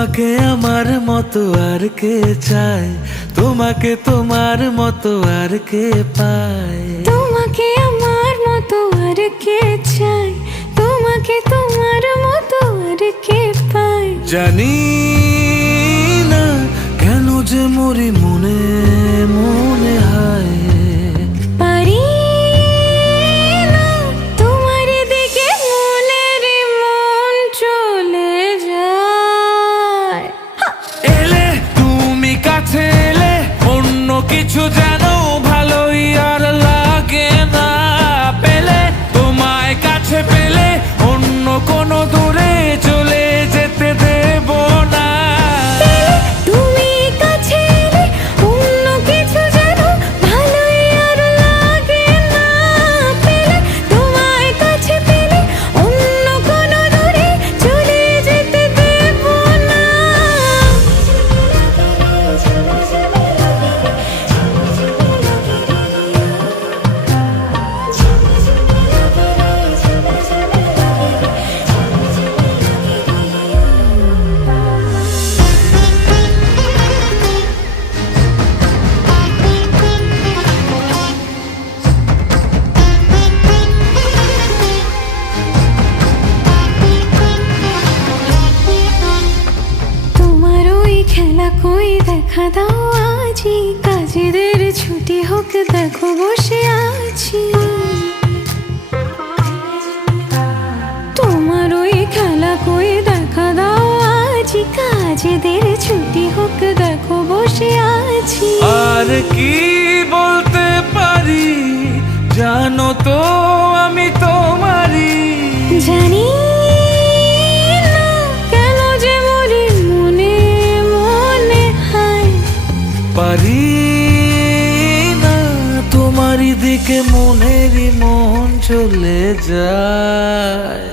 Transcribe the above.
তোমাকে আমার মতো আর কে চায়, তোমাকে তোমার মতো আর কে পায়। তোমাকে আমার মতো আর কে চায়, তোমাকে তোমার মতো আর কে পায়। জানি না কেন যে মরি মনে মনে হায়। পারি না তোমার দিকে মনের মন চলে যায়। এলে তুমি কাছে এলে অন্য কিছু যেন ভালোই আর লাগে না। পেলে তোমায় কাছে পেলে অন্য কোনো দূরে চলে যেতে দেব না। তুমি কাছে এলে অন্য কিছু যেন ভালোই আর লাগে না। পেলে তোমায় কাছে পেলে অন্য কোনো দূরে চলে যেতে দেব না। তোমার ওই খেলা কই দেখা দাও আজি, কাজেদের ছুটি হোক দেখো বসে আছি। তোমার ওই খেলা কই দেখা দাও আজি, কাজেদের ছুটি হোক দেখো বসে আছি। আর কি বলতে পারি জানো তো আমি তোমারই। জানি না কেন যে মরি মনে মনে হায়। পারি না তোমারই দিকে মনেরই মন চলে যায়।